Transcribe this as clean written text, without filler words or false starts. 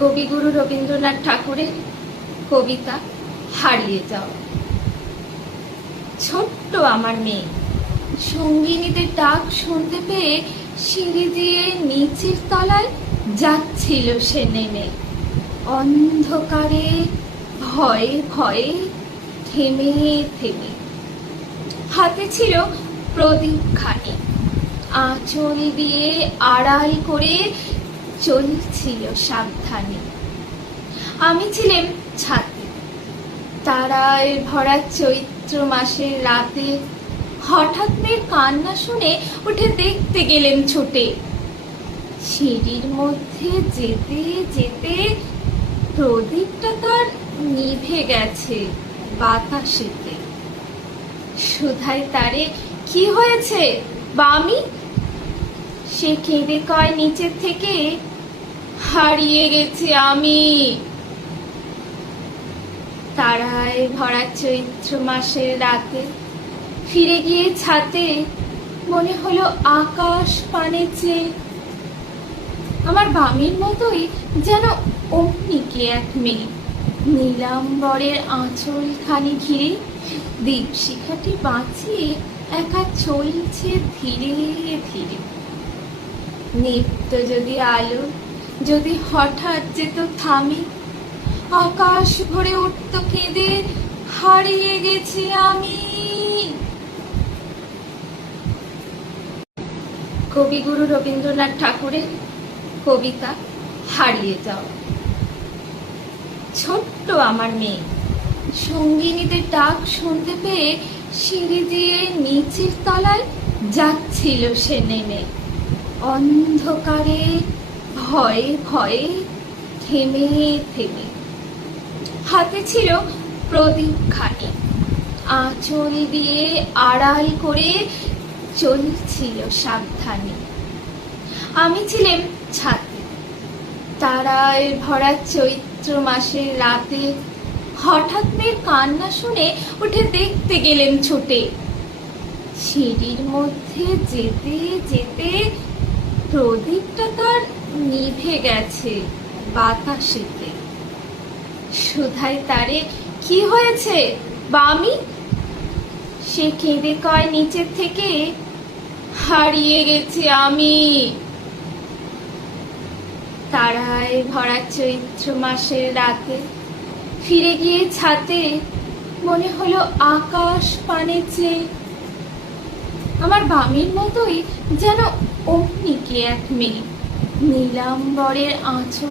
কবিগুরু রবীন্দ্রনাথ ঠাকুরের কবিতা হারিয়ে যাওয়া। ছোট্ট আমার মেয়ে সঙ্গিনীদের ডাক শুনতে পেয়ে সিঁড়ি দিয়ে নিচের তলায় যাচ্ছিল সে নেমে। অন্ধকারে ভয়ে ভয়ে থেমে থেমে হাতে ছিল প্রদীপ খানি, আঁচল দিয়ে আড়াল করে চলছিল সাবধানে। আমি ছিলাম ছাতে, তারায় ভরা চৈত্র মাসের রাতে। হঠাৎ মেয়ের কান্না শুনে উঠে দেখতে গেলেন ছুটে। সিঁড়ির মধ্যে যেতে যেতে প্রদীপটা তার নিভে গেছে বাতাসেতে। সুধাই তারে কি হয়েছে বামি? সে কেঁদে কয় নিচের থেকে, হারিয়ে গেছি আমি। তারায় ভরা চৈত্র মাসের রাতে ফিরে গিয়ে ছাতে মনে হলো আকাশ পানে চেয়ে। আমার বামির মতোই যেন অমনি কে এক মেয়ে, নীলাম্বরের আঁচল খানি ঘিরে দীপশিখাটি বাঁচিয়ে একা চলছে ধীরে ধীরে। নিত্য যদি আলো যদি হঠাৎ যেত থামে, আকাশ ভরে উঠত কেঁদে, হারিয়ে গেছি আমি। কবিগুরু রবীন্দ্রনাথ ঠাকুরের কবিতা হারিয়ে যাওয়া। ছোট্ট আমার মেয়ে সঙ্গিনীদের ডাক শুনতে পেয়ে সিঁড়ি দিয়ে নিচের তলায় যাচ্ছিল সে নেমে। অন্ধকারে ভয়ে ভয়ে থেমে থেমে হাতে ছিল প্রদীপ খানি, আঁচল দিয়ে আড়াল করে চলছিল সাবধানে। আমি ছিলাম ছাতে, তারায় ভরা চৈত্র মাসের রাতে। হঠাৎ মেয়ের কান্না শুনে উঠে দেখতে গেলেন ছুটে। সিঁড়ির মধ্যে যেতে যেতে প্রদীপটা তার নিভে গেছে বাতাসেতে। সুধাই তারে কি হয়েছে বামি? সে কেঁদে কয় নিচের থেকে, হারিয়ে গেছি আমি। তারায় ভরা চৈত্র মাসের রাতে ফিরে গিয়ে ছাতে মনে হলো আকাশ পানে চেয়ে। আমার বামির মতোই যেন অমনি কে এক মেয়ে, নীলাম্বরের আঁচল